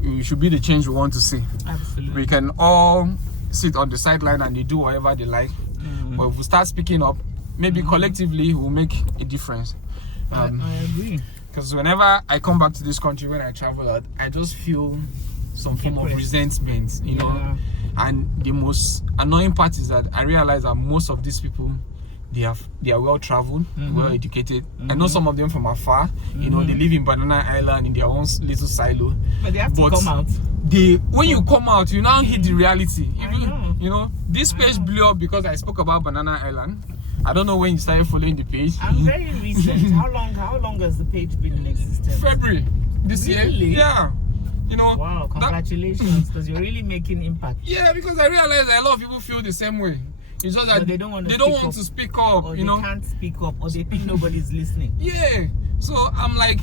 We should be the change we want to see. Absolutely. We can all sit on the sideline and they do whatever they like. But if we start speaking up, maybe collectively we'll make a difference. I agree. Because whenever I come back to this country, when I travel out, I just feel some form of resentment, you know. And the most annoying part is that I realize that most of these people, they are well traveled, well educated. I know some of them from afar. You know, they live in Banana Island in their own little silo. But they have to come out. When you come out, you now hit the reality. You know, this page blew up because I spoke about Banana Island. I don't know when you started following the page. I'm very recent. How long has the page been in existence? February this year. Yeah. You know. Wow, congratulations, because you're really making impact. Yeah, because I realize that a lot of people feel the same way. It's just that but they don't want to speak up, or you know. They can't speak up, or they think nobody's listening. Yeah. So I'm like,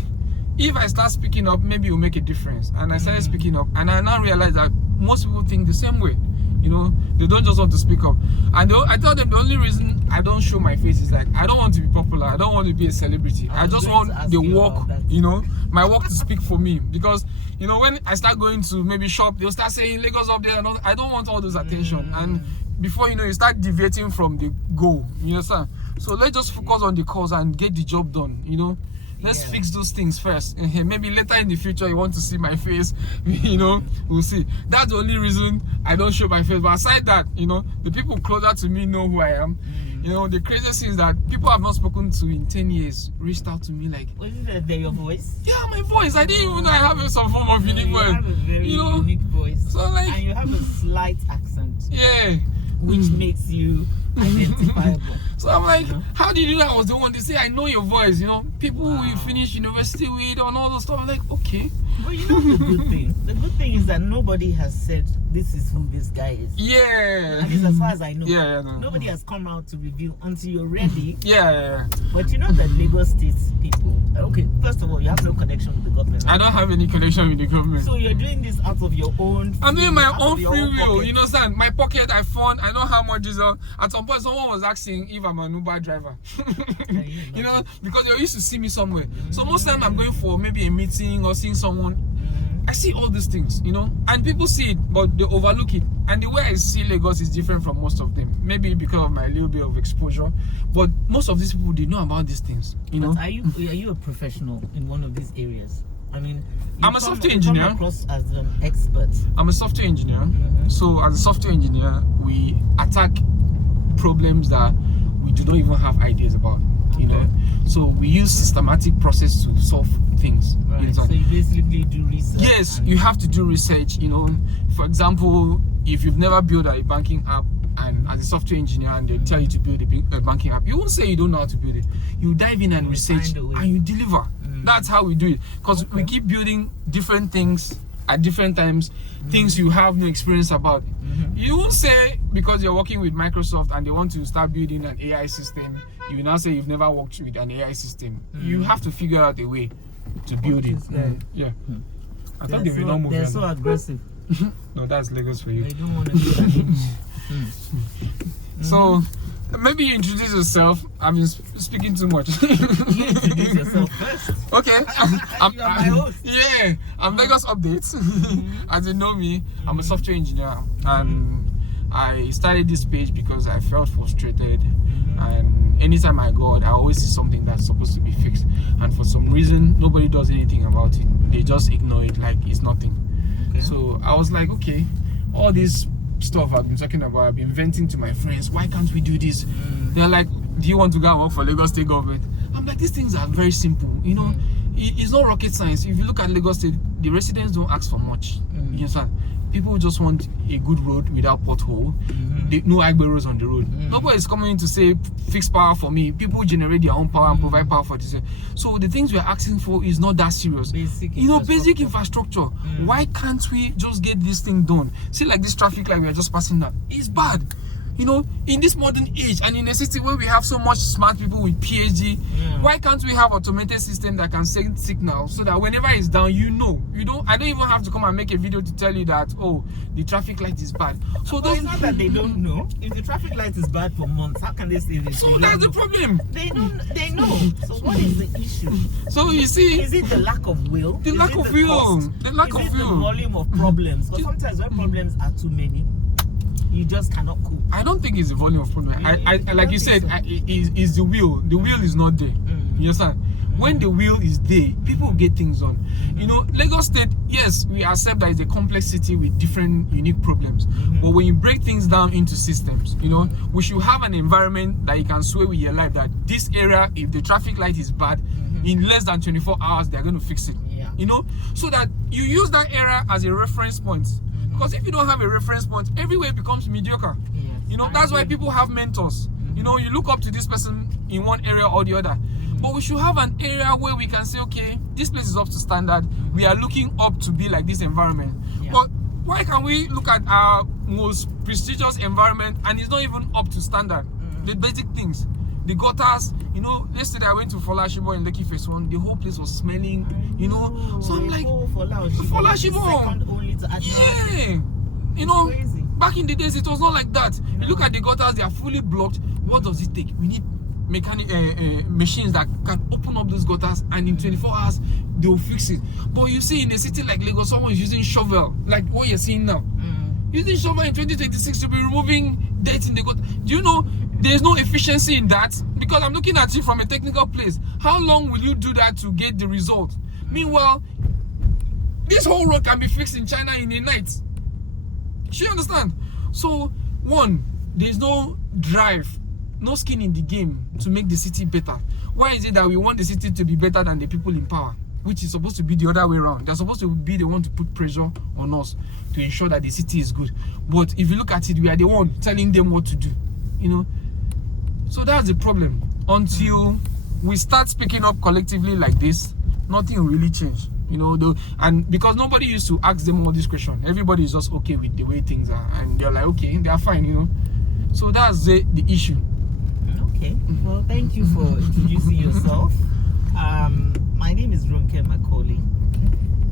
if I start speaking up, maybe it will make a difference. And I started speaking up, and I now realize that most people think the same way. You know, they don't just want to speak up. And I tell them the only reason I don't show my face is like, I don't want to be popular. I don't want to be a celebrity. I just want the work, you know, my work to speak for me. Because, you know, when I start going to maybe shop, they'll start saying Lagos up there. And all, I don't want all those attention. And before you know, you start deviating from the goal. You understand? So let's just focus on the cause and get the job done, you know. Let's fix those things first. Maybe later in the future you want to see my face, you know, we'll see. That's the only reason I don't show my face. But aside that, you know, the people closer to me know who I am. You know, the craziest thing is that people I've not spoken to in 10 years reached out to me like, wasn't that your voice? Yeah, my voice. I didn't even know I have some form of unique voice. You have a very unique voice. So like, and you have a slight accent. Yeah. Which makes you identifiable. So I'm like, how did you know I was the one? They say, I know your voice, you know. People who finish university with and all those stuff. I'm like, okay. But you know the good thing? The good thing is that nobody has said, this is who this guy is. Yeah. At least as far as I know. No. Nobody has come out to reveal until you're ready. Yeah. But you know that Lagos State people, okay, first of all, you have no connection with the government. I don't have any connection with the government. So you're doing this out of your own I'm doing my own free will, you understand? My pocket, I found, I know how much diesel. At some point, someone was asking if I'm an Uber driver. You know, because they used to see me somewhere. So most time I'm going for maybe a meeting or seeing someone, I see all these things, you know, and people see it, but they overlook it. And the way I see Lagos is different from most of them. Maybe because of my little bit of exposure, but most of these people, they know about these things, you know. Are you a professional in one of these areas? I mean, I'm a software engineer. Come across as an expert. I'm a software engineer. So as a software engineer, we attack problems that we do not even have ideas about. You know, so we use systematic process to solve things. Right. So you basically do research. Yes, you have to do research. You know, for example, if you've never built a banking app, and as a software engineer, and they tell you to build a banking app, you won't say you don't know how to build it. You dive in and research, and you deliver. That's how we do it. Because we keep building different things at different times, things you have no experience about. You won't say because you're working with Microsoft and they want to start building an AI system, you will now say you've never worked with an AI system. You have to figure out a way to build it. Yeah. I thought they were not moving. They're so aggressive. No, that's Lagos for you. They don't want to do that. So, maybe you introduce yourself. I've been speaking too much. You introduce yourself first. Okay. You are my host. Yeah, I'm Lagos Updates. As you know me, I'm a software engineer, and I started this page because I felt frustrated, and anytime I go out, I always see something that's supposed to be fixed, and for some reason nobody does anything about it. They just ignore it like it's nothing. So I was like, okay, all this stuff I've been talking about, I've been venting to my friends, why can't we do this? They're like, do you want to go and work for Lagos State government? I'm like, these things are very simple, you know. It's not rocket science. If you look at Lagos State, the residents don't ask for much. You understand? People just want a good road without pothole. No agberos on the road. Nobody is coming in to say fix power for me. People generate their own power and provide power for this. So the things we're asking for is not that serious. Basic infrastructure. Why can't we just get this thing done? See, like this traffic light we are just passing now. It's bad. You know, in this modern age and in a city where we have so much smart people with PhD, why can't we have automated system that can send signals so that whenever it's down, you know, I don't even have to come and make a video to tell you that, oh, the traffic light is bad. So it's not that they don't know. If the traffic light is bad for months, how can they say this? So that's the problem. They know. So what is the issue? So you see, is it the lack of will? The lack of will. The lack of will. The volume of problems? Because sometimes when problems are too many, you just cannot cope. I don't think it's the volume of problem. I like you said, it's the will. The will is not there. You understand? When the will is there, people will get things done. You know, Lagos State, yes, we accept that it's a complex city with different unique problems. But when you break things down into systems, you know, we should have an environment that you can sway with your life, that this area, if the traffic light is bad, in less than 24 hours, they're going to fix it. You know, so that you use that area as a reference point. Because if you don't have a reference point, everywhere becomes mediocre. You know, that's why people have mentors. You know, you look up to this person in one area or the other. But we should have an area where we can say, okay, this place is up to standard. We are looking up to be like this environment. But why can't we look at our most prestigious environment and it's not even up to standard? The basic things. The gutters, you know, yesterday I went to Folashibo in Lekki Phase 1. The whole place was smelling, you know. So I'm like, Folashibo. Yeah. You know, back in the days, it was not like that. You look at the gutters, they are fully blocked. What does it take? We need machines that can open up those gutters, and in 24 hours, they will fix it. But you see, in a city like Lagos, someone is using shovel, like what you're seeing now. Using shovel in 2026 to be removing dirt in the gutter. Do you know there's no efficiency in that? Because I'm looking at it from a technical place. How long will you do that to get the result? Meanwhile, this whole road can be fixed in China in a night. Do you understand? So, one, there's no drive, no skin in the game to make the city better. Why is it that we want the city to be better than the people in power? Which is supposed to be the other way around. They're supposed to be the one to put pressure on us to ensure that the city is good. But if you look at it, we are the one telling them what to do. You know? So that's the problem. Until we start speaking up collectively like this, nothing will really change. You know, and because nobody used to ask them all these questions, everybody is just okay with the way things are, and they're like, okay, they are fine, you know. So that's the issue. Okay. Well, thank you for introducing yourself. My name is Ronke Macaulay,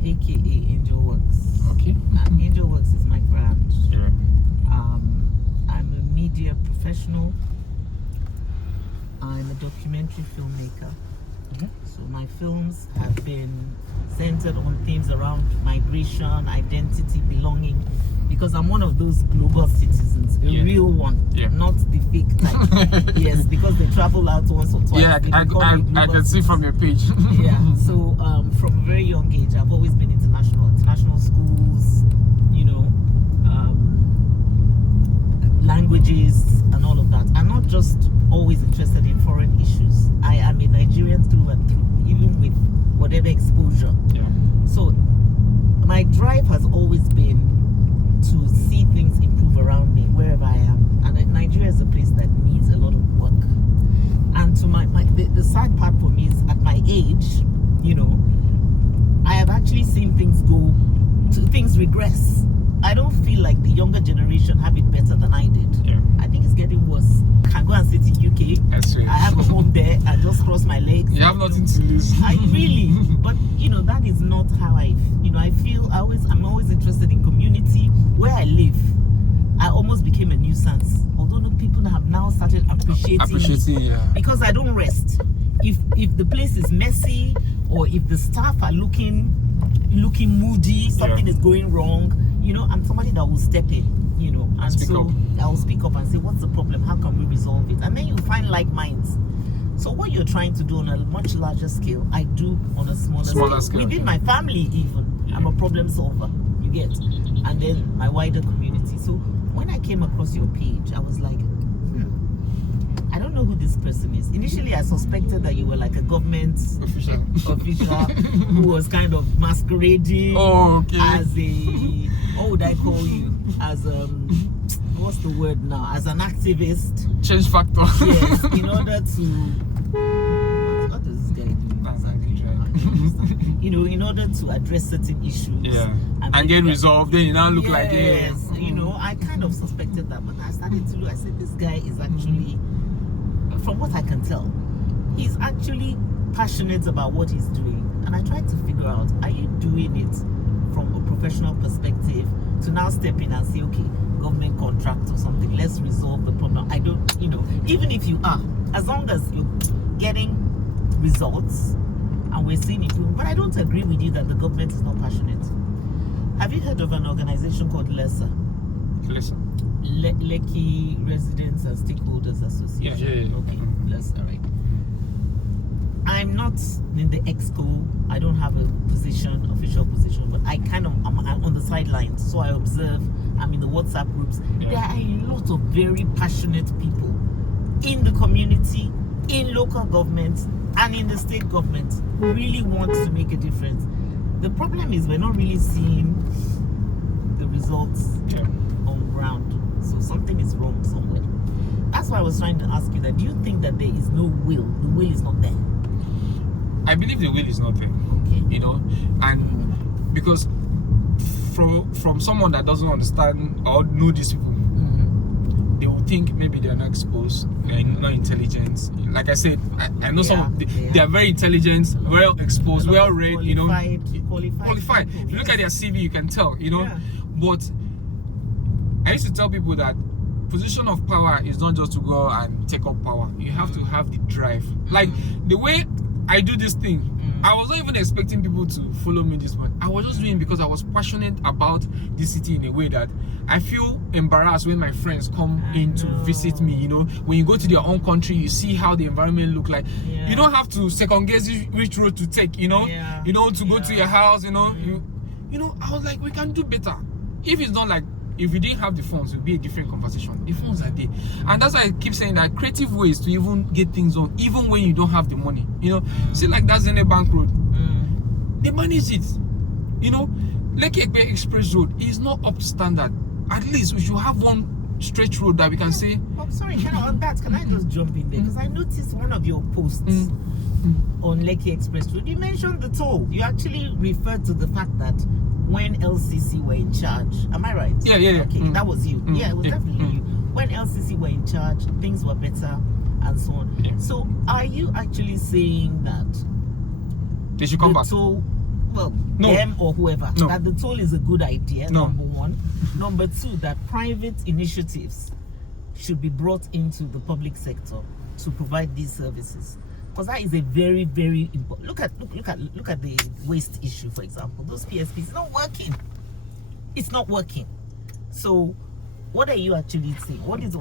aka Angel Works. Okay. And Angel Works is my brand. Yeah. I'm a media professional. I'm a documentary filmmaker. So my films have been centered on themes around migration, identity, belonging, because I'm one of those global citizens, a real one, not the fake type. Yes, because they travel out once or twice. Yeah, I can see from your page. Yeah, so from a very young age, I've always been international schools, you know, languages and all of that. I'm not just always interested in foreign issues. I am a Nigerian through and through, even with whatever exposure. Yeah. So my drive has always been to see things improve around me wherever I am. And Nigeria is a place that needs a lot of work. And to the sad part for me is at my age, you know, I have actually seen things regress. I don't feel like the younger generation have it better than I did. Yeah. I think it's getting worse. I can go and sit in UK. That's right. I have a home there. I just cross my legs. You have nothing to lose. I really, but you know, that is not how I feel. I'm always interested in community. Where I live, I almost became a nuisance. Although people have now started appreciating me, because I don't rest. If the place is messy, or if the staff are looking moody, something is going wrong, you know, I'm somebody that will step in, you know, and I will speak up and say, what's the problem? How can we resolve it? And then you find like minds. So what you're trying to do on a much larger scale, I do on a smaller scale. Within my family even, I'm a problem solver, you get, and then my wider community. So when I came across your page, I was like, I don't know who this person is. Initially, I suspected that you were like a government official who was kind of masquerading as a, what would I call you? As what's the word now? As an activist. Change factor. Yes, in order to, what does this guy do? You know, in order to address certain issues. Yeah. And get resolved, then you now look like yes, you know, I kind of suspected that, but I started started to look. I said, this guy is actually, from what I can tell, he's actually passionate about what he's doing. And I tried to figure out, are you doing it from a professional perspective to now step in and say, okay, government contract or something, let's resolve the problem? I don't, even if you are, as long as you're getting results and we're seeing improvement. But I don't agree with you that the government is not passionate. Have you heard of an organization called LESA? Lekki Residents and Stakeholders Association. Yeah. Okay, LESA, right. I'm not in the exco. I don't have a position, official position, but I'm on the sidelines. So I observe. I'm in the WhatsApp groups. Yeah. There are a lot of very passionate people in the community, in local government, and in the state government who really want to make a difference. The problem is we're not really seeing the results on ground. So something is wrong somewhere. That's why I was trying to ask you that. Do you think that there is no will? The will is not there. I believe the will is not there. Okay. And because from someone that doesn't understand or know these people, they will think maybe they're not exposed, they're not intelligent. Like I said, I know they are very intelligent, well exposed, well read, qualified. If you look at their CV, you can tell, But I used to tell people that position of power is not just to go and take up power. You have to have the drive. Like the way I do this thing, I was not even expecting people to follow me this month. I was just doing it because I was passionate about this city in a way that I feel embarrassed when my friends come in to visit me. When you go to their own country, you see how the environment look like. You don't have to second guess which road to take. To go to your house. I was like, we can do better. If it's not like, if we didn't have the funds, it would be a different conversation. The funds are there. And that's why I keep saying that creative ways to even get things on, even when you don't have the money. See, like that's in a bank road. They manage it. Lekki Ekpe Express Road is not up to standard. At least we should have one straight road that we can say. I'm sorry, can I just jump in there? Because I noticed one of your posts on Lekki Express Road. You mentioned the toll. You actually referred to the fact that when LCC were in charge, am I right? Yeah. Okay, that was you. Yeah, it was definitely you. When LCC were in charge, things were better and so on. Yeah. So, are you actually saying that they should come back? Toll, well, no. them or whoever, that the toll is a good idea, no. number one. Number two, that private initiatives should be brought into the public sector to provide these services. Because that is a very, very important. Look at the waste issue, for example. Those PSPs, it's not working. It's not working. So, what are you actually saying? Is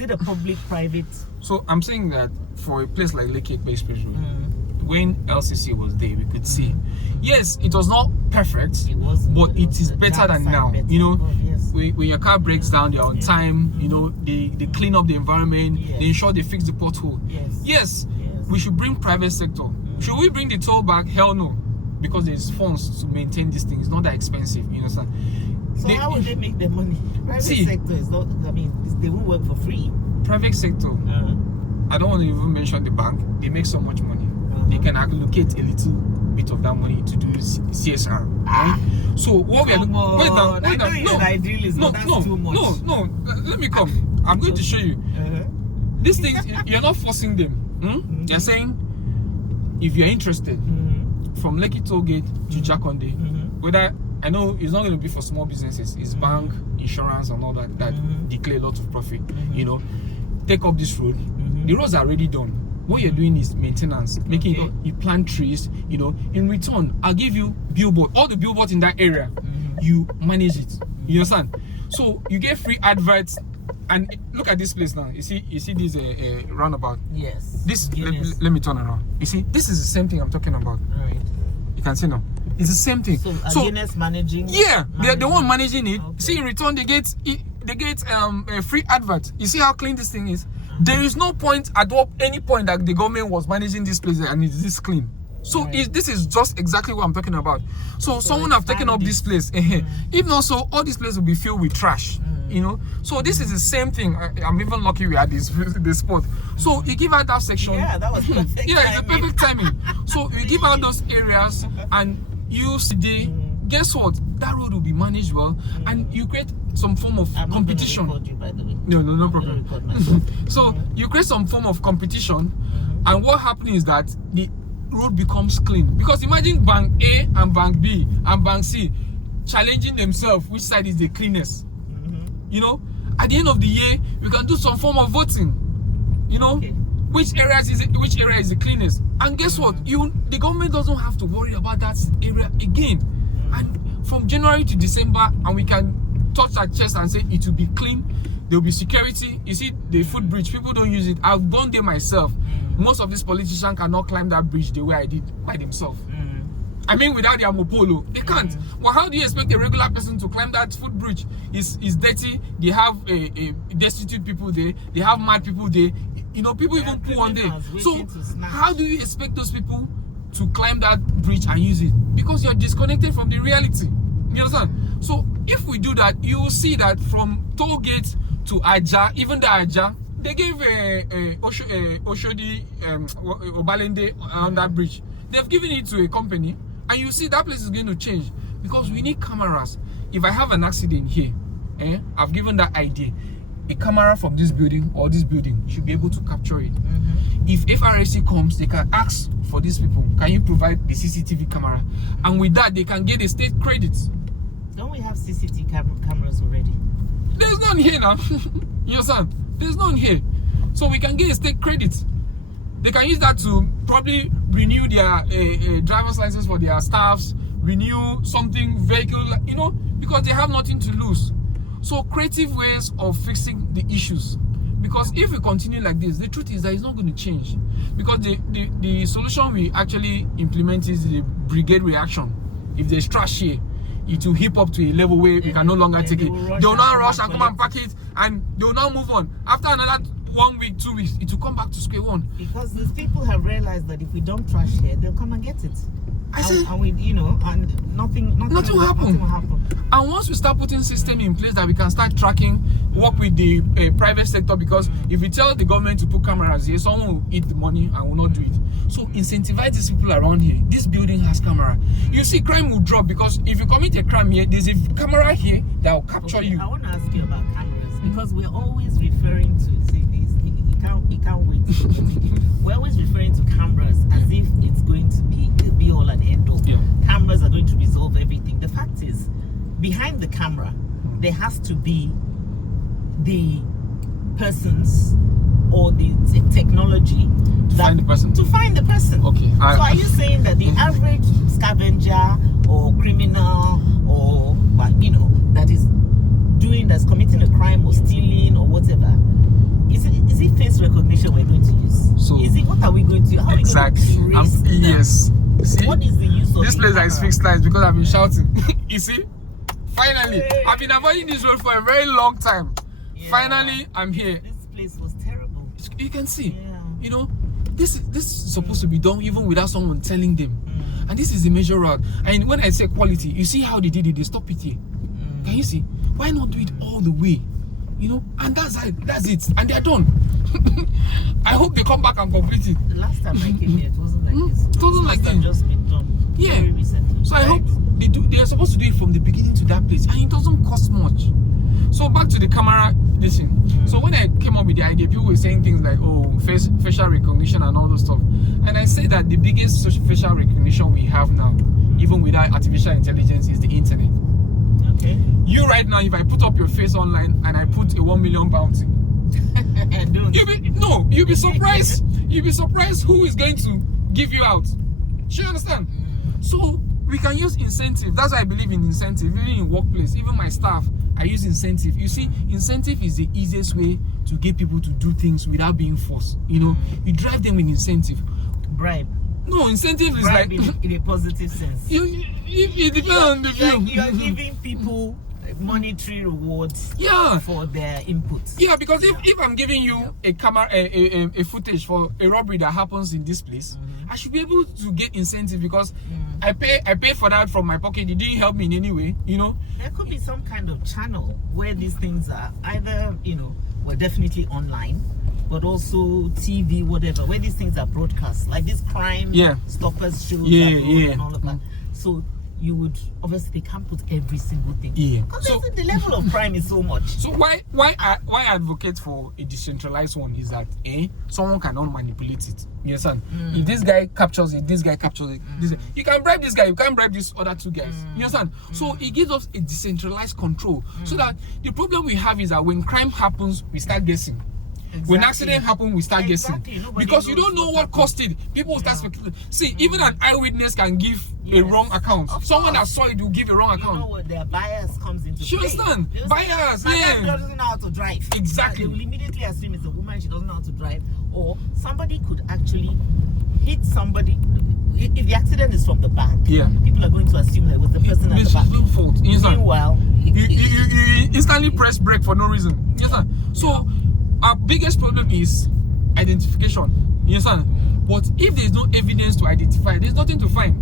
it a public-private? So I'm saying that for a place like Lekki Ekpe Express Road, when LCC was there, we could see. Yes, it was not perfect, but it is better than now. When your car breaks down, they're on time. They clean up the environment. They ensure they fix the pothole. Yes. We should bring private sector. Should we bring the toll back? Hell no, because there's funds to maintain these things. It's not that expensive. You understand? So how would they make their money? Private sector is not. They won't work for free. Private sector. I don't want to even mention the bank. They make so much money. They can allocate a little bit of that money to do CSR. Right? So what we are doing? No. Let me come. I'm going to show you. These things, you're not forcing them. They're saying, if you're interested, from Lekki Toll Gate to Jakonde, whether, I know it's not going to be for small businesses, it's bank, insurance, and all that declare a lot of profit. Take up this road. The roads are already done. What you're doing is maintenance, making you plant trees. In return, I'll give you billboard, all the billboards in that area. You manage it. You understand? So you get free adverts. And look at this place now. You see this roundabout. Yes. Let me turn around. You see, this is the same thing I'm talking about. Right. You can see now. It's the same thing. So Guinness managing. Yeah, they're the one managing it. Okay. See, in return, they get a free advert. You see how clean this thing is. There is no point at any point that the government was managing this place and it's this clean. So this is just exactly what I'm talking about. So someone have taken up this place. If not so, all this place will be filled with trash. So this is the same thing. I'm even lucky we had this spot. So you give out that section. Yeah, that was perfect. It's a perfect timing. So you give out those areas and you guess what? That road will be managed well, and you create some form of competition. I'm not going to record you, by the way. No problem. Record myself. So you create some form of competition, and what happens is that the road becomes clean. Because imagine Bank A and Bank B and Bank C challenging themselves which side is the cleanest. You know, at the end of the year, we can do some form of voting. You know, which area is the cleanest. And guess what? The government doesn't have to worry about that area again. And from January to December, and we can touch our chest and say it will be clean. There will be security. You see the footbridge, people don't use it. I've gone there myself. Most of these politicians cannot climb that bridge the way I did by themselves. I mean, without their mopolo, they can't. Well, how do you expect a regular person to climb that footbridge? It's dirty. They have a destitute people there. They have mad people there. You know, people even poo on there. So how do you expect those people to climb that bridge and use it? Because you're disconnected from the reality. You understand? So if we do that, you will see that from toll gate to Aja, even the Aja, they gave Oshodi Obalende on that bridge. They've given it to a company, and you see that place is going to change because we need cameras. If I have an accident here, I've given that idea. A camera from this building or this building should be able to capture it. If FRSC comes, they can ask for these people, can you provide the CCTV camera? And with that, they can get a state credit. Don't we have CCTV cameras already? There's none here now. You understand? There's none here. So we can get a state credit. They can use that to probably renew their driver's license for their staffs, renew something, vehicle, you know, because they have nothing to lose. So creative ways of fixing the issues. Because if we continue like this, the truth is that it's not going to change. Because the solution we actually implement is the brigade reaction. If there's trash here, it will heap up to a level where we can no longer take it. They will now rush and come and pack it, and they will now move on. After another 1 week, 2 weeks, it will come back to square one. Because these people have realized that if we don't trash here, they'll come and get it. And we, you know, and nothing will happen. And once we start putting system in place that we can start tracking, work with the private sector, because if we tell the government to put cameras here, someone will eat the money and will not do it. So incentivize these people around here. This building has camera. You see, crime will drop because if you commit a crime here, there's a camera here that will capture you. I want to ask you about cameras because we're always referring to he can't wait. We're always referring to cameras as if it's going to be the be all and end all. Cameras are going to resolve everything. The fact is, behind the camera, there has to be the persons or the technology to find the person. Okay. So are you saying that the average scavenger or criminal or that's committing a crime or stealing or whatever, is it face recognition we're going to use? So is it, what are we going to, how exactly? Are we going to trace yes. See, what is the use of this place that is fixed lines because I've been shouting. You see, finally, I've been avoiding this road for a very long time. Finally, I'm here. This place was terrible. You can see, you know, this is supposed to be done even without someone telling them. And this is the major route. And when I say quality, you see how they did it. They stop it here. Can you see? Why not do it all the way? You know, and that's it. And they're done. I hope they come back and complete it. The last time I came here, it wasn't like this. It wasn't like that. Just been done. Yeah. Very recently. So I hope they are supposed to do it from the beginning to that place, and it doesn't cost much. So back to the camera thing. So when I came up with the idea, people were saying things like, oh, facial recognition and all those stuff. And I say that the biggest facial recognition we have now, even without artificial intelligence, is the internet. Okay. You right now, if I put up your face online and I put a 1 million bounty, you'll be surprised. You'll be surprised who is going to give you out. Do you understand? So we can use incentive. That's why I believe in incentive. Even in workplace, even my staff, I use incentive. You see, incentive is the easiest way to get people to do things without being forced. You know, you drive them with incentive. Bribe. No, incentive is bribe like in a positive sense. It depends on the view. You're giving people monetary rewards for their input. Yeah, because if I'm giving you a camera, a footage for a robbery that happens in this place, I should be able to get incentive because I pay for that from my pocket. It didn't help me in any way, you know. There could be some kind of channel where these things are either, you know, well, definitely online, but also TV, whatever, where these things are broadcast, like this crime stoppers shows and all of that. So you would obviously they can't put every single thing. Yeah. Because So the level of crime is so much. So why I advocate for a decentralized one is that someone cannot manipulate it. You understand? If this guy captures it, this guy captures it. You can bribe this guy, you can't bribe these other two guys. You understand? So it gives us a decentralized control, so that the problem we have is that when crime happens, we start guessing. Exactly. When accident happen, we start guessing. Because you don't know what caused it. People start speculating. See, even an eyewitness can give a wrong account. Someone that saw it will give a wrong account. You know what, their bias comes into play. You understand? Bias, yeah. She doesn't know how to drive. Exactly. They will immediately assume it's a woman, she doesn't know how to drive. Or somebody could actually hit somebody. If the accident is from the back, people are going to assume that it was the person at the back. Fault. Meanwhile, you instantly press brake for no reason. You understand? So our biggest problem is identification. You understand? But if there is no evidence to identify, there's nothing to find.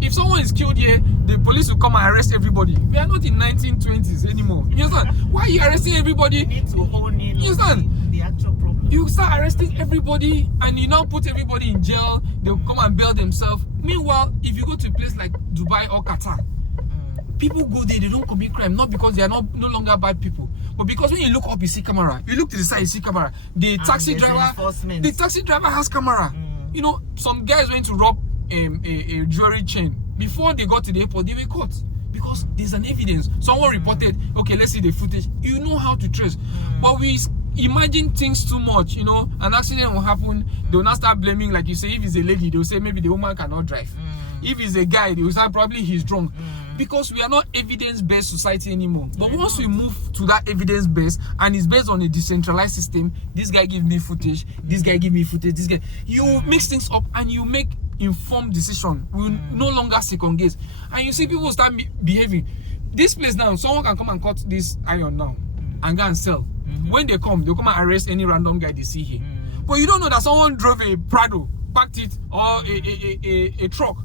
If someone is killed here, the police will come and arrest everybody. We are not in 1920s anymore. You understand? Why are you arresting everybody? You need to hone in you understand? The actual problem. You start arresting everybody and you now put everybody in jail. They'll come and bail themselves. Meanwhile, if you go to a place like Dubai or Qatar, people go there, they don't commit crime, not because they are no longer bad people, but because when you look up, you see camera. You look to the side, you see camera. The taxi driver has camera. You know, some guys went to rob a jewelry chain. Before they got to the airport, they were caught because there's an evidence. Someone reported, okay, let's see the footage. You know how to trace. But we imagine things too much. You know, an accident will happen, they will not start blaming. Like you say, if it's a lady, they'll say maybe the woman cannot drive. If it's a guy, they will say probably he's drunk. Because we are not evidence-based society anymore. But once we move to that evidence-based and it's based on a decentralized system, this guy give me footage, this guy give me footage, this guy, you mix things up and you make informed decision. We no longer second guess. And you see people start behaving. This place now, someone can come and cut this iron now and go and sell. When they come, they'll come and arrest any random guy they see here. But you don't know that someone drove a Prado, parked it, or a truck,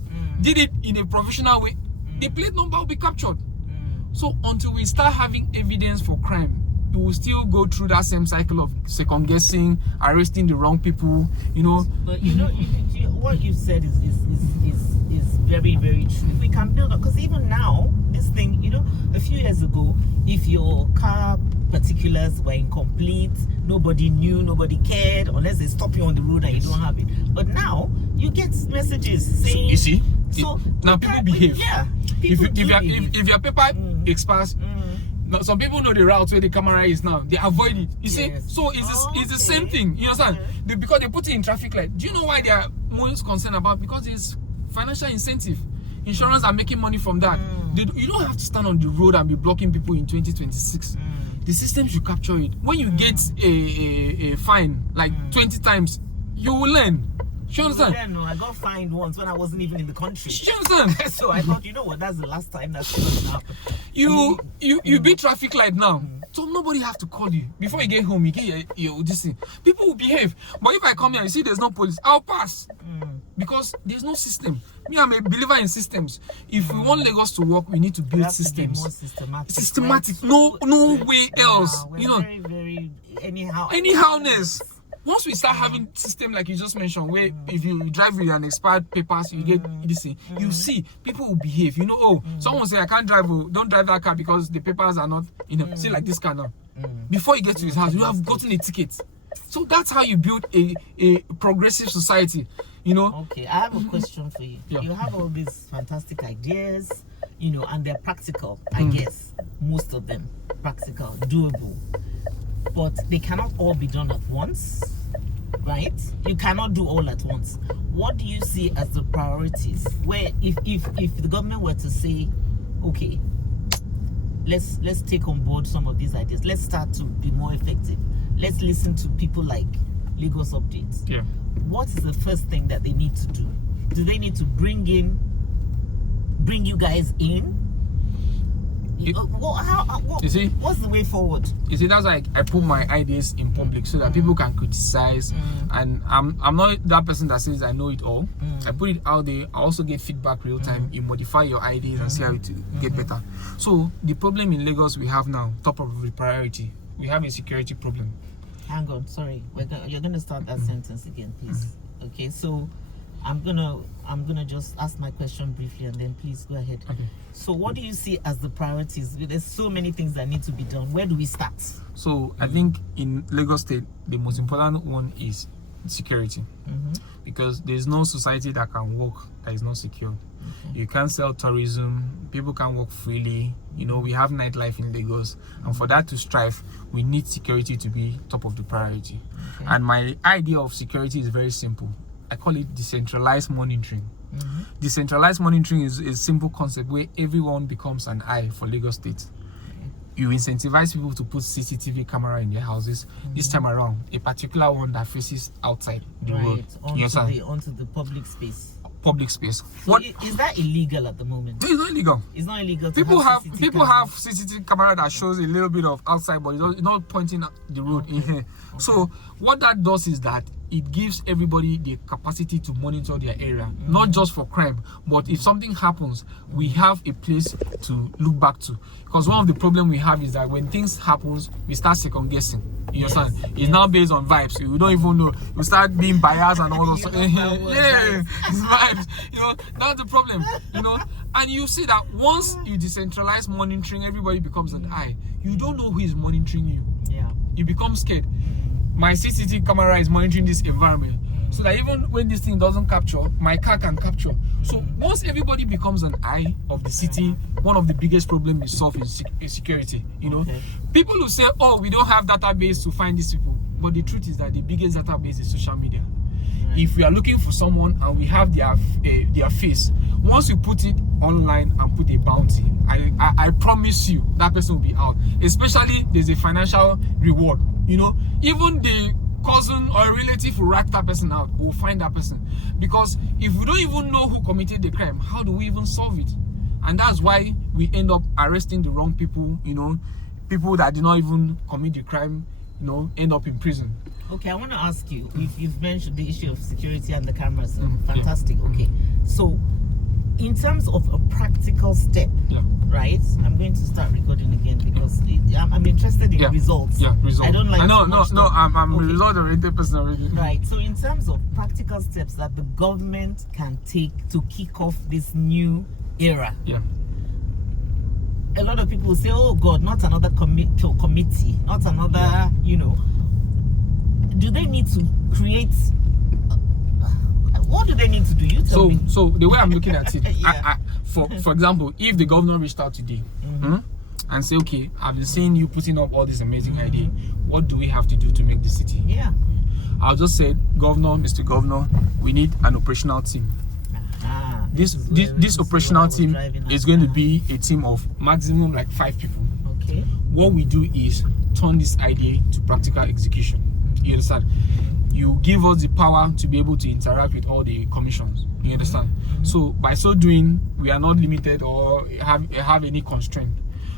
did it in a professional way. The plate number will be captured. So until we start having evidence for crime, we will still go through that same cycle of second guessing, arresting the wrong people, you know. But you know, what you said is very, very true. We can build up, because even now, this thing, you know, a few years ago, if your car particulars were incomplete, nobody knew, nobody cared, unless they stop you on the road and you don't have it. But now you get messages saying, you see, so now people behave. Yeah, if your paper expires, now some people know the route where the camera is now, they avoid it. You see, so it's the same thing. You understand? Because they put it in traffic light. Do you know why they are most concerned about? Because it's financial incentive. Insurance are making money from that. You don't have to stand on the road and be blocking people in 2026. The system should capture it. When you get a fine like 20 times, you will learn. You understand? Yeah, no, I got fined once when I wasn't even in the country. You understand? So I thought, you know what, that's the last time that's going to happen. You beat traffic light now, so nobody have to call you. Before you get home, you get your this thing. People will behave. But if I come here and see there's no police, I'll pass. Because there's no system. Me, I'm a believer in systems. If we want Lagos to work, we need to build systems. To be more systematic. Right? No way else. We're you know, very, very anyhowness. Once we start having system like you just mentioned, where if you drive with an expired papers, you get this thing, you see people will behave. You know, someone say I can't drive, don't drive that car because the papers are not, you know, say like this car now. Before you get to his house, you have gotten a ticket. So that's how you build a progressive society. You know. Okay, I have a question for you. Yeah. You have all these fantastic ideas, you know, and they're practical. I guess most of them practical, doable, but they cannot all be done at once, right? You cannot do all at once. What do you see as the priorities? Where if the government were to say, okay, let's take on board some of these ideas. Let's start to be more effective. Let's listen to people like Lagos Updates. Yeah. What is the first thing that they need to do? Do they need to bring you guys in? You see, what's the way forward? You see, that's like I put my ideas in public so that people can criticize. And I'm not that person that says I know it all. I put it out there. I also get feedback real time. You modify your ideas and see how to get better. So the problem in Lagos we have now, top of the priority, we have a security problem. Hang on, sorry. You're going to start that sentence again, please. Okay, so I'm gonna just ask my question briefly, and then please go ahead. Okay. So what do you see as the priorities? There's so many things that need to be done. Where do we start? So I think in Lagos State, the most important one is security, because there's no society that can work that is not secure. You can't sell tourism, people can't work freely. You know, we have nightlife in Lagos, and for that to strive, we need security to be top of the priority. And my idea of security is very simple. I call it decentralized monitoring. Decentralized monitoring is a simple concept where everyone becomes an eye for Lagos State. You incentivize people to put CCTV camera in their houses. This time around, a particular one that faces outside the road. Onto the public space. Public space. So what is that illegal at the moment? It's not illegal. It's not illegal. People have CCTV camera that shows a little bit of outside, but it's not pointing at the road in here. So what that does is that it gives everybody the capacity to monitor their area, not just for crime, but if something happens, we have a place to look back to. Because one of the problems we have is that when things happen, we start second guessing. You understand? It's now based on vibes. We don't even know. We start being biased and all those. Yeah, it's vibes. You know, that's the problem. You know, and you see that once you decentralize monitoring, everybody becomes an eye. You don't know who is monitoring you. Yeah. You become scared. My CCTV camera is monitoring this environment, so that even when this thing doesn't capture, my car can capture. So once everybody becomes an eye of the city, one of the biggest problems is solved is security. You know, people who say, "Oh, we don't have database to find these people," but the truth is that the biggest database is social media. If we are looking for someone and we have their face, once you put it online and put a bounty, I promise you that person will be out. Especially there's a financial reward. You know, even the cousin or a relative who rat that person out will find that person, because if we don't even know who committed the crime, how do we even solve it? And that's why we end up arresting the wrong people. You know, people that did not even commit the crime, you know, end up in prison. Okay, I want to ask you, you've mentioned the issue of security and the cameras. Fantastic. Okay, so in terms of a practical step, right? I'm going to start recording again because I'm interested in results. Yeah, results. I don't like. I'm a result-oriented person already. Right. So in terms of practical steps that the government can take to kick off this new era. Yeah. A lot of people say, "Oh God, not another committee, not another," you know. Do they need to create? What do they need to do? You tell me. So the way I'm looking at it, for example, if the governor reached out today and say, "Okay, I've been seeing you putting up all this amazing idea. What do we have to do to make the city?" Yeah. I'll just say, Governor, Mr. Governor, we need an operational team. This operational team is going to be a team of maximum like 5 people. Okay. What we do is turn this idea to practical execution. You understand? You give us the power to be able to interact with all the commissions. You understand? So by so doing, we are not limited or have any constraint.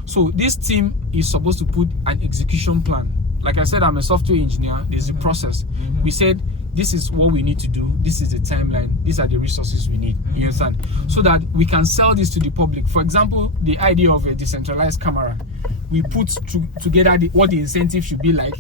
So this team is supposed to put an execution plan. Like I said, I'm a software engineer. There's a process. We said, this is what we need to do. This is the timeline. These are the resources we need. You understand? So that we can sell this to the public. For example, the idea of a decentralized camera. We put together what the incentive should be like,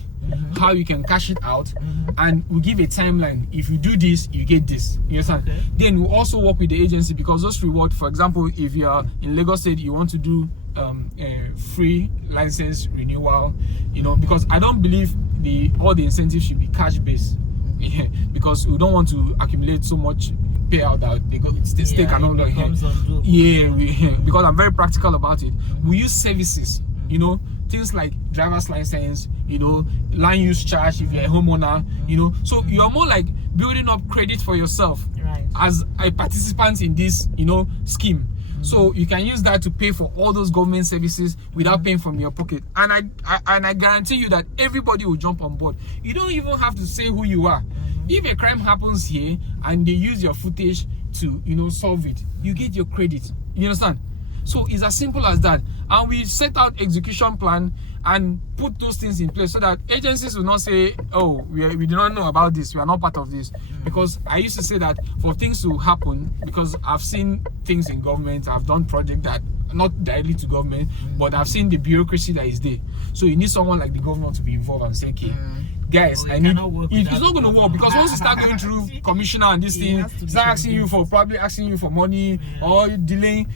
how you can cash it out, and we give a timeline. If you do this, you get this. You understand? Okay. Then we also work with the agency, because those reward, for example, if you are in Lagos State, you want to do a free license renewal, you know, because I don't believe all the incentives should be cash based. Yeah, because we don't want to accumulate so much payout that they go stake and all that. Yeah, because I'm very practical about it. We use services, you know, things like driver's license, you know, land use charge if you're a homeowner, you know. So you are more like building up credit for yourself as a participant in this, you know, scheme. So you can use that to pay for all those government services without paying from your pocket. And I guarantee you that everybody will jump on board. You don't even have to say who you are. If a crime happens here and they use your footage to, you know, solve it, you get your credit. You understand? So it's as simple as that. And we set out execution plan and put those things in place so that agencies will not say, "Oh, we do not know about this, we are not part of this." Because I used to say that for things to happen, because I've seen things in government, I've done projects that not directly to government, but I've seen the bureaucracy that is there. So you need someone like the governor to be involved and say, "Okay, guys, Oh, I need. cannot work It's without not going to the work because once you start going through commissioner and this It thing, has to be start asking you for money Yeah. or delaying.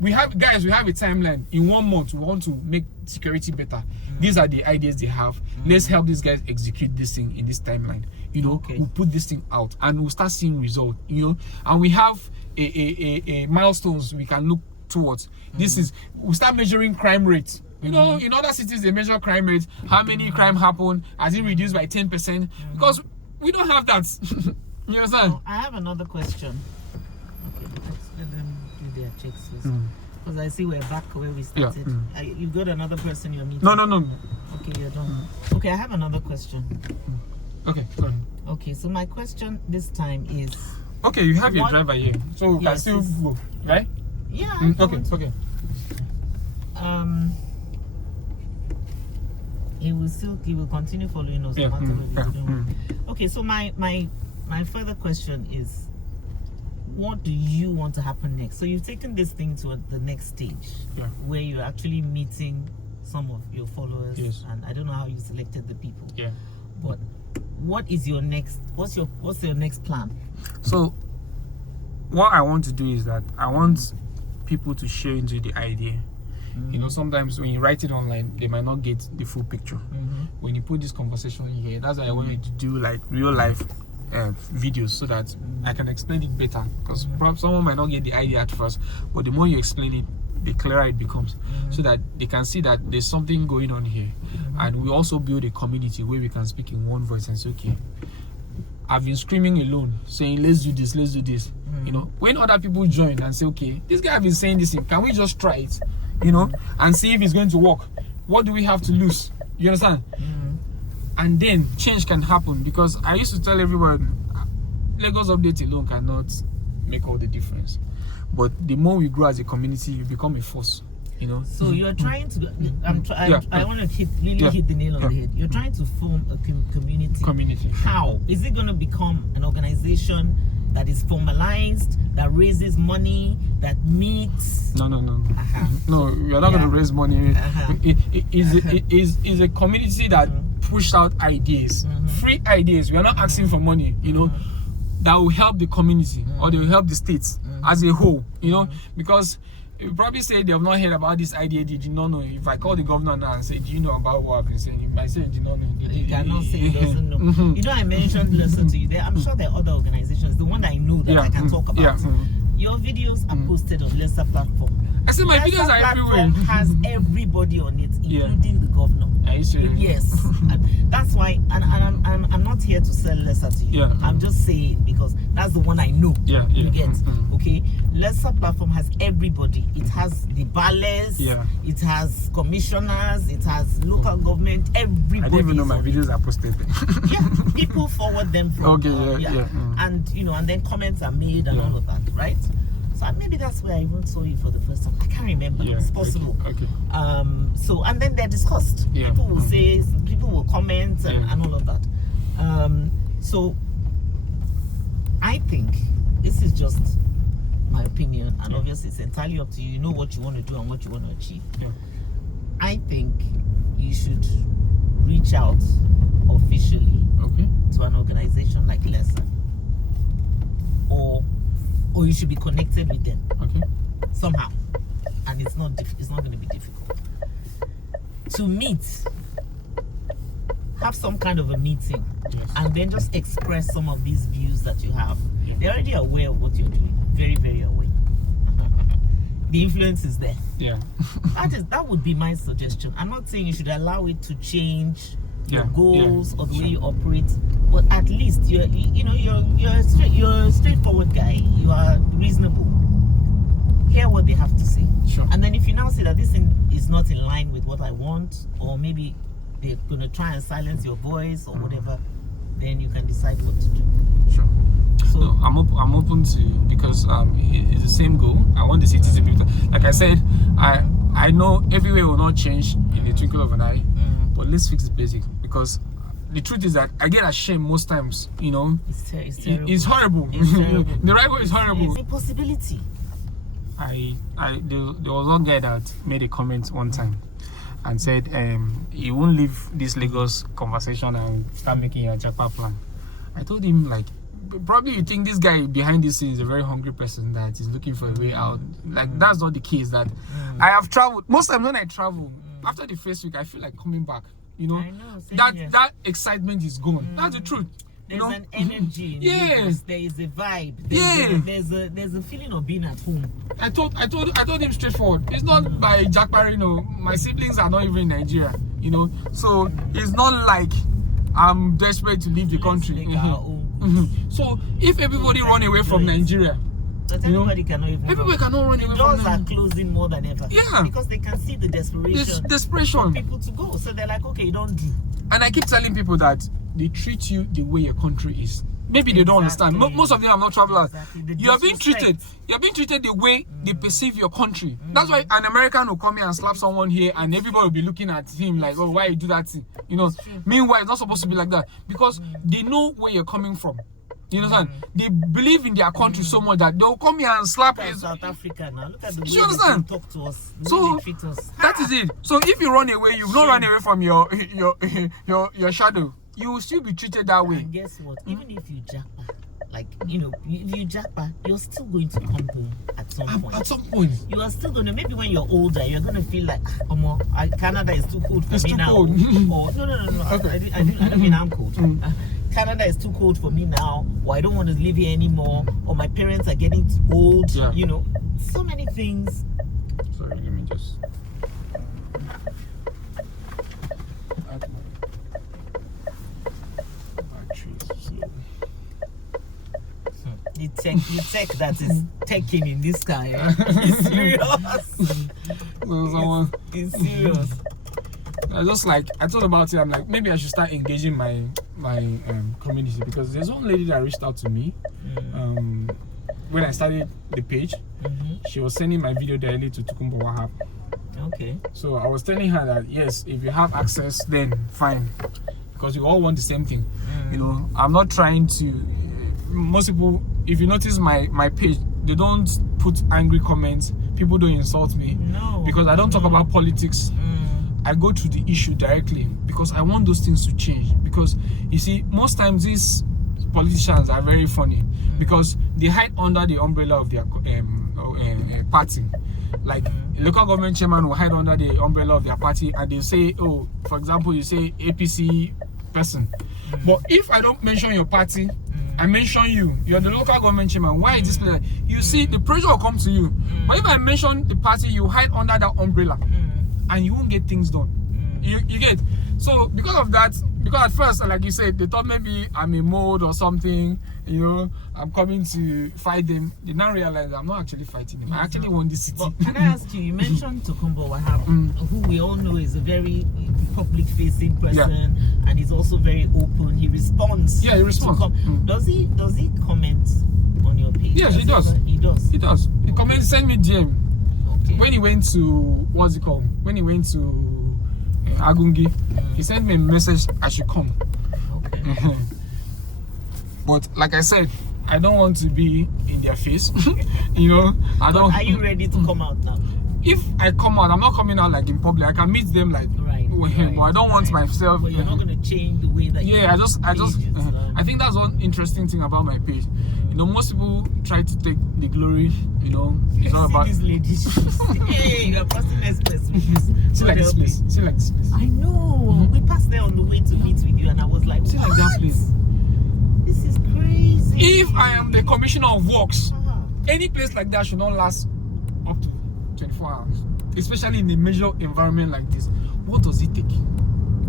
We have a timeline. In 1 month, we want to make security better. These are the ideas they have. Let's help these guys execute this thing in this timeline. You know, Okay. we'll put this thing out and we'll start seeing results. You know, and we have a milestones we can look towards. This is we'll start measuring crime rates. You know, in other cities they measure crime rates. How many crime happen? Has it reduced by 10%? Because we don't have that. You understand? Oh, I have another question. Okay, let them do their checks first. Because I see we're back where we started. You got another person you're meeting? No. Okay, you're done. Okay, I have another question. Okay, go ahead. Okay, so my question this time is... Okay, you have your What- driver here, so we can Yes, still it's- go, right? Yeah. I Okay, want- okay. He will continue following us no matter what we're doing. Okay, so my further question is, what do you want to happen next? So you've taken this thing to the next stage, where you're actually meeting some of your followers. Yes. And I don't know how you selected the people. Yeah. But what is your next? What's your next plan? So, what I want to do is that I want people to share into the idea. You know, sometimes when you write it online, they might not get the full picture. When you put this conversation here, that's why I wanted to do like real life videos so that I can explain it better. Because perhaps someone might not get the idea at first, but the more you explain it, the clearer it becomes, so that they can see that there's something going on here. And we also build a community where we can speak in one voice and say, okay, I've been screaming alone, saying let's do this. You know, when other people join and say, okay, this guy have been saying this thing, can we just try it? You know, and see if it's going to work. What do we have to lose? You understand? And then change can happen, because I used to tell everyone, Lagos Update alone cannot make all the difference. But the more we grow as a community, you become a force. You know. So you're trying to. I want to hit the nail on the head. You're trying to form a community. How is it going to become an organization that is formalized, that raises money, that meets? No. No, we are not going to raise money. It is a community that push out ideas, free ideas. We are not asking for money. You know, that will help the community or they will help the states as a whole. You know, because you probably say they have not heard about this idea. Did you not know? If I call the governor now and say, do you know about what I've been saying? He might say, do you not know? He cannot say he doesn't know. You know, I mentioned Listen to You there. I'm sure there are other organizations. The one that I know that I can talk about. Your videos are posted on Lesser platform. I say my videos are everywhere. Has everybody on it, including the governor. Are you serious? Yes. And that's why, and I'm not here to sell Lesser to you. I'm just saying because that's the one I know. You get. Okay. Lesser platform has everybody. It has the ballers. It has commissioners. It has local government. Everybody. I didn't even know my videos are posted. People forward them from. And you know, and then comments are made and all of that, right? So maybe that's where I even saw you for the first time. I can't remember. It's possible. Okay. So and then they're discussed. People will say, people will comment and all of that. So I think this is just my opinion, and obviously it's entirely up to you. You know what you want to do and what you want to achieve. I think you should reach out officially to an organization like Lesser, or you should be connected with them somehow, and it's not going to be difficult to meet. Have some kind of a meeting, and then just express some of these views that you have. They're already aware of what you're doing, very, very aware. The influence is there. That would be my suggestion. I'm not saying you should allow it to change your goals or the way you operate, but at least you're a straightforward guy. You are reasonable. Hear what they have to say, and then if you now say that this thing is not in line with what I want, or maybe they're gonna try and silence your voice or whatever, then you can decide what to do. So no, I'm open to, because it's the same goal. I want the city to be better. Like I said, I know everywhere will not change in the twinkle of an eye, but let's fix the basics, because the truth is that I get ashamed most times. You know, it's terrible. It's horrible. The right word is horrible. It's a possibility. There was one guy that made a comment one time, and said he won't leave this Lagos conversation and start making a Japan plan. I told him, like, probably you think this guy behind this scene is a very hungry person that is looking for a way out. Like, that's not the case. That I have traveled. Most times when I travel, after the first week, I feel like coming back. You know, I know, that excitement is gone. That's the truth. There's you know? an energy. Yes. There is a vibe. There's a feeling of being at home. I told him straightforward. It's not by Jackpare, you know. My siblings are not even in Nigeria, you know. So it's not like I'm desperate to leave the country. So if everybody run away from Nigeria, but everybody cannot even. Everybody cannot run away from Doors are closing more than ever. Yeah. Because they can see the desperation. Desperation. For people to go, so they're like, okay, don't do. And I keep telling people that they treat you the way your country is. Maybe they don't understand. Most of them are not travelers. You are being treated. You are being treated the way they perceive your country. That's why an American will come here and slap someone here, and everybody will be looking at him like, "Oh, why you do that thing?" You know. Meanwhile, it's not supposed to be like that because they know where you're coming from. You understand? They believe in their country so much that they'll come here and slap us. South Africa now. Look at the way they talk to us. So they treat us. That is it. So if you run away, you've not run away from your shadow. You will still be treated that way. And guess what? Even if you japa, like, you know, if you japa, you're still going to come home at some point. At some point. You are still going to, maybe when you're older, you're going to feel like, Canada is too cold for it's me too now. Cold. Or, no. Okay. I don't mean I'm cold. Canada is too cold for me now, or I don't want to live here anymore, or my parents are getting old. Yeah. You know, so many things. Sorry, let me just. The tech that is taking in this guy is serious. It's serious. I thought about it. I'm like, maybe I should start engaging my community, because there's one lady that reached out to me when I started the page. She was sending my video daily to Tukumbo Wahab. Okay. So I was telling her that yes, if you have access, then fine, because you all want the same thing. You know, I'm not trying to. Most people, if you notice my page, they don't put angry comments. People don't insult me because I don't talk about politics. I go to the issue directly because I want those things to change. Because you see, most times these politicians are very funny because they hide under the umbrella of their party. Like a local government chairman will hide under the umbrella of their party, and they say, oh, for example, you say APC person. But if I don't mention your party, I mention you. You're the local government chairman. Why is this like? You see, the pressure will come to you. But if I mention the party, you hide under that umbrella, and you won't get things done. You get. So because of that, because at first, like you said, they thought maybe I'm a mode or something. You know, I'm coming to fight them. They now realize I'm not actually fighting them. I actually want this city. But can I ask you? You mentioned Tukumbo Wahab, who we all know is a very public-facing person, and he's also very open. He responds. Yeah, he responds. Does he comment on your page? Yes, he does. He does. He does. He comments. Send me DM. Okay. When he went to what's it called? When he went to Agungi, he sent me a message I should come. Okay. But like I said, I don't want to be in their face. You know, I don't. Are you ready to come out now? If I come out, I'm not coming out like in public. I can meet them like with him, but I don't want myself. But you're not gonna change the way that. Yeah, I think that's one interesting thing about my page. You know, most people try to take the glory. You know, it's not about. This lady. Hey, you're passing express. See like this place. See like this place. I know. We passed there on the way to meet with you, and I was like, see like that place. This is crazy. If I am the commissioner of works, any place like that should not last up to 24 hours, especially in a major environment like this. What does it take?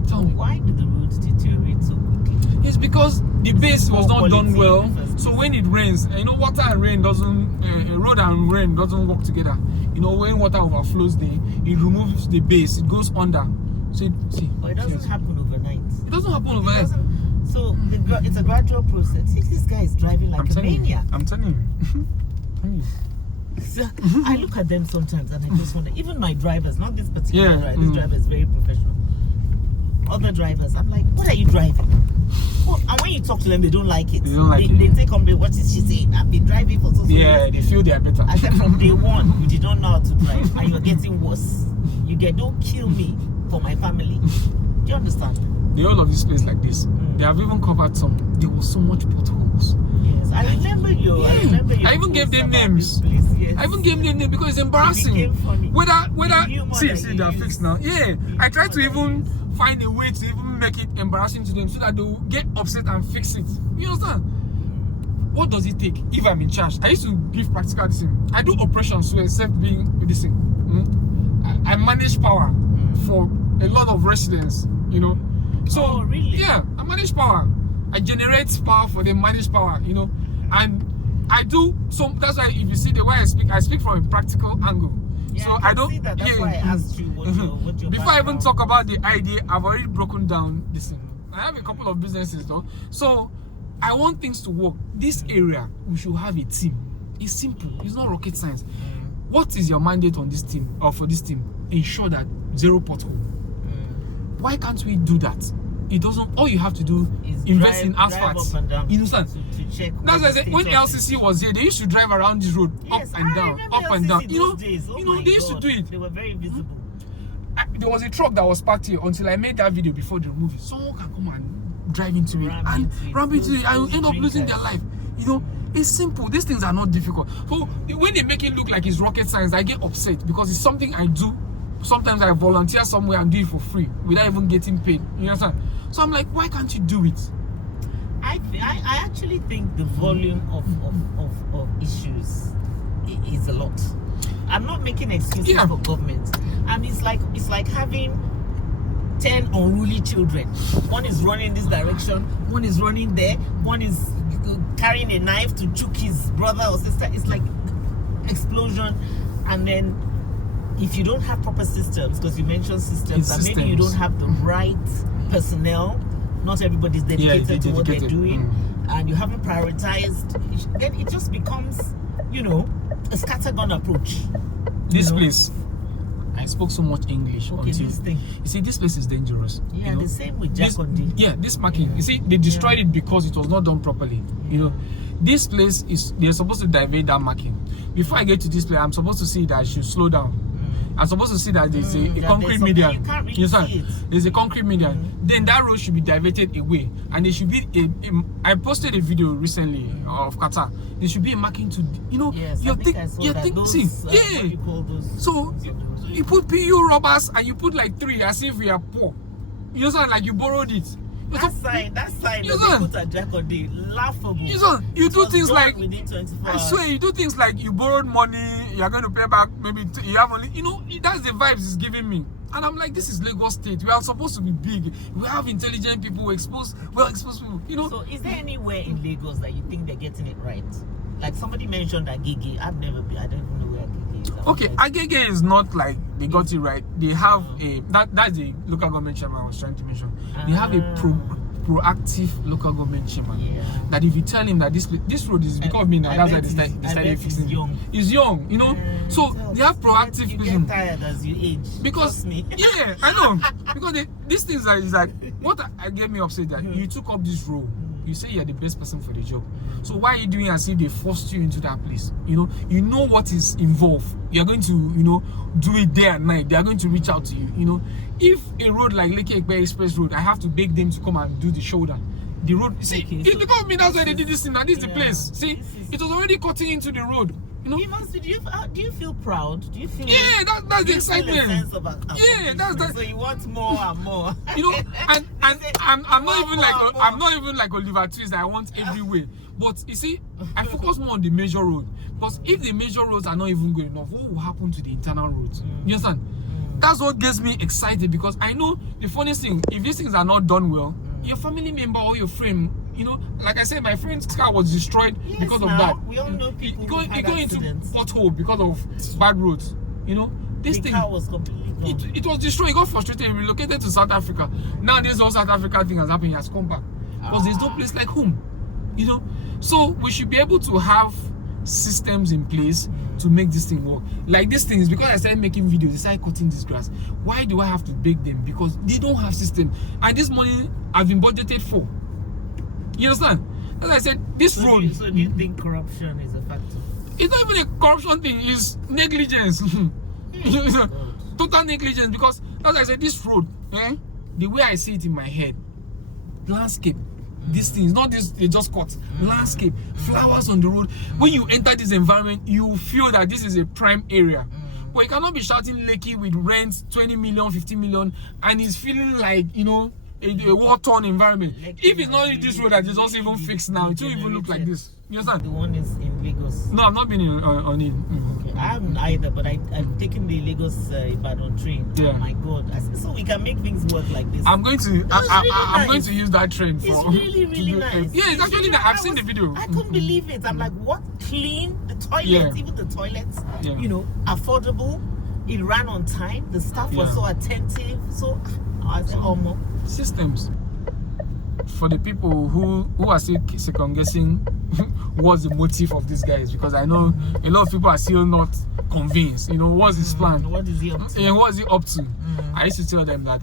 Tell me. Why did the roads deteriorate so quickly? It's because the base was not done well. So when it rains, you know, water and rain doesn't, road and rain doesn't work together. You know, when water overflows, it removes the base, it goes under. So but it doesn't happen overnight. It doesn't happen overnight. So it's a gradual process. See, this guy is driving like a maniac. I'm telling you. So I look at them sometimes and I just wonder, even my drivers, not this particular driver, this driver is very professional. Other drivers, I'm like, what are you driving? Oh, and when you talk to them, they don't like it. They take on what is she saying? I've been driving for so long. Yeah, they feel they are better. I said from day one, you did not know how to drive and you're getting worse. You get, don't kill me for my family. Do you understand? The whole of this place like this. They have even covered some. There was so much potholes. Yes, I remember you. Yeah. I remember you. I even gave them names. Yes. I even gave them names because it's embarrassing. It became funny. Whether see that they are you fixed use. now. Yeah, I try to even find a way to even make it embarrassing to them so that they will get upset and fix it. You understand? What does it take if I'm in charge? I used to give practical this thing. I do operations so except being this thing. I manage power for a lot of residents, you know. So Oh, really? yeah, I manage power. I generate power for them, manage power, you know. And I do so that's why if you see the way I speak from a practical angle. Yeah, So I can I don't see that. That's why I asked you what your before I even background. talk about the idea, I've already broken down this thing. I have a couple of businesses though. So I want things to work. This area, we should have a team. It's simple. It's not rocket science. What is your mandate on this team or for this team? Ensure that zero pothole. Why can't we do that? It doesn't. All you have to do Is invest in drive asphalt. up and down You understand? to check. That's why I said when LCC was here, they used to drive around this road Yes, up and I down, remember up and down. LCC You know, those days. Oh you know, my they used to God. do it. They were very visible. There was a truck that was parked here until I made that video before they removed it. Someone can come and drive into it Ram and into it. ram into it and Those end up losing their drinkers. life. You know, it's simple. These things are not difficult. So when they make it look like it's rocket science, I get upset because it's something I do. Sometimes I volunteer somewhere and do it for free without even getting paid. You understand? So I'm like, why can't you do it? I actually think the volume of issues is a lot. I'm not making excuses Yeah. for government. I mean, it's like having 10 unruly children. One is running this direction, one is running there, one is carrying a knife to choke his brother or sister. It's like explosion. And then if you don't have proper systems, because you mentioned systems, and maybe you don't have the right personnel, not everybody's dedicated to what they're doing, and you haven't prioritized, then it just becomes, you know, a scattergun approach. This You know? place, I spoke so much English. Okay, until, this thing. you see, this place is dangerous. Yeah, you know? the same with This, Jacondi. yeah, this marking. You see, they destroyed it because it was not done properly. You know, this place is they're supposed to divert that marking. Before I get to this place, I'm supposed to see that I should slow down. I'm supposed to see that there's a that concrete there's median. something you can't really You understand? see it. There's a concrete median. Then that road should be diverted away, and there should be I posted a video recently of Qatar. There should be a marking to, you know, Yes, you're I think I saw you're that. thinking, Those, what yeah. do you call those? So you put PU rubbers and you put like 3 as if we are poor. You understand? Like you borrowed it. That sign You that they understand? put at Jacondi, laughable. You understand? You It do was things done like within 24 I hours. swear you do things like you borrowed money, you're going to pay back maybe you have only, you know, that's the vibes it's giving me. And I'm like, this is Lagos State. We are supposed to be big. We have intelligent people, well exposed people, you know. So is there anywhere in Lagos that you think they're getting it right? Like somebody mentioned Agege. I've never been. I don't even know where Agege is. I was Okay, like, Agege is not like they got it right. They have a that's the local government chairman I was trying to mention. They have a proactive local government chairman. Yeah. That if you tell him that this road is because of me now, I that's why bet they started he's fixing it. young. He's young, you know. So they have proactive You vision. get tired as you age. Because Trust me. yeah, I know. Because these things are is like what I get me upset that you took up this role. You say you're the best person for the job. So why are you doing as if they forced you into that place? You know what is involved. You're going to, you know, do it day and night. They are going to reach out to you. You know, if a road like Lekki Ekpe Express Road, I have to beg them to come and do the shoulder. The road, see, Okay, it's so because of me. That's why they did this thing. Now this is the Yeah, place. See, this is- it was already cutting into the road. You know, Do you feel proud? Do you feel? yeah, that's do the you feel a excitement. sense of Yeah, that's that. So you want more and more. You know, and I'm not even like more. I'm not even like Oliver Twist. I want every way, but you see, I focus more on the major road because if the major roads are not even good enough, what will happen to the internal roads? You understand? That's what gets me excited because I know the funniest thing: if these things are not done well, your family member or your friend, you know, like I said, my friend's car was destroyed Yes, because of now, that. we all know people It who had go into accidents. pothole because of bad roads. You know, this The thing. car was completely gone. It was destroyed. He got frustrated. He relocated to South Africa. Now this whole South Africa thing has happened. He has come back because there's no place like home. You know, so we should be able to have systems in place to make this thing work. Like this thing is because I started making videos. They started cutting this grass. Why do I have to beg them? Because they don't have system. And this money I've been budgeted for. You understand? As I said, this road. So do you think corruption is a factor? It's not even a corruption thing. It's negligence. You know, Total negligence, because as I said, this road, the way I see it in my head, landscape, these things, not this they just cut, landscape, flowers on the road. When you enter this environment, you feel that this is a prime area. But you cannot be shouting Lekki with rents 20 million, 50 million, and it's feeling like, you know, a war-torn environment. If it's not this road that is also even fixed now, it won't even look like this. You understand? The one is in Lagos. No, I've not been on it. Okay. I haven't either, but I've taken the Lagos Ibadan train. Yeah. Oh my God! So we can make things work like this. I'm going to. I'm going to use that train for. It's really, really nice. Yeah, it's actually nice. I've seen the video. I couldn't believe it. I'm like, what? Clean the toilets, even the toilets. Yeah. You know, affordable. It ran on time. The staff was so attentive. So I was almost systems. For the people who are still second guessing what's the motive of this guy is, because I know a lot of people are still not convinced. You know, what's his plan? What is he up to? Yeah, what is he up to? I used to tell them that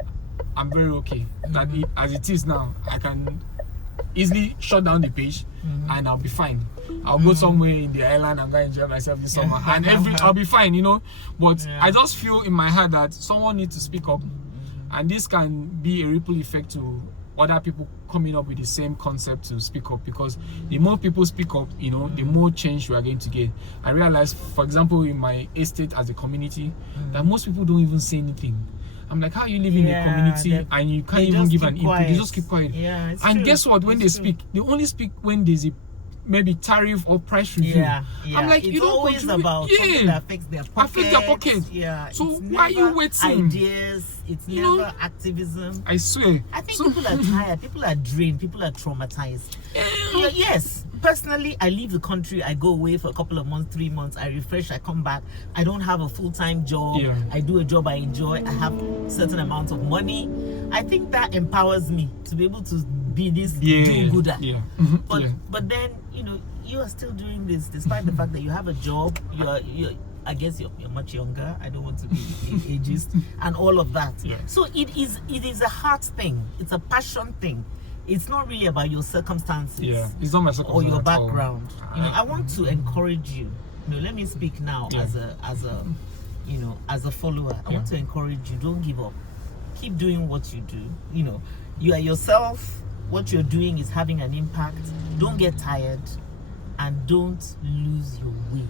I'm very okay. That as it is now, I can easily shut down the page and I'll be fine. I'll go somewhere in the island and go enjoy myself this summer, and I'll be fine, you know. But I just feel in my heart that someone needs to speak up, and this can be a ripple effect to other people coming up with the same concept to speak up, because the more people speak up, you know, the more change we are going to get. I realize, for example, in my estate as a community, that most people don't even say anything. I'm like, how are you living in a community and you can't even give an input? They just keep quiet. Yeah, and true. Guess what? When they speak, they only speak when there's a maybe tariff or price review. Yeah. I'm like, it's you don't always about something that affects their pockets. Yeah. So why are you waiting? Ideas. It's never activism. I swear. I think people are tired. People are drained. People are traumatized. Yes. Personally, I leave the country. I go away for a couple of months, 3 months. I refresh. I come back. I don't have a full-time job. Yeah. I do a job I enjoy. I have certain amounts of money. I think that empowers me to be able to be this do-gooder. Yeah. But then, you know, you are still doing this despite the fact that you have a job. I guess you're much younger. I don't want to be ageist and all of that. Yeah. So it is a heart thing. It's a passion thing. It's not really about your circumstances. Yeah, it's not my circumstances or your at all. background. You know, I want to encourage you. You know, let me speak now as a as a follower. I want to encourage you. Don't give up. Keep doing what you do. You know, you are yourself. What you're doing is having an impact. Don't get tired, and don't lose your way.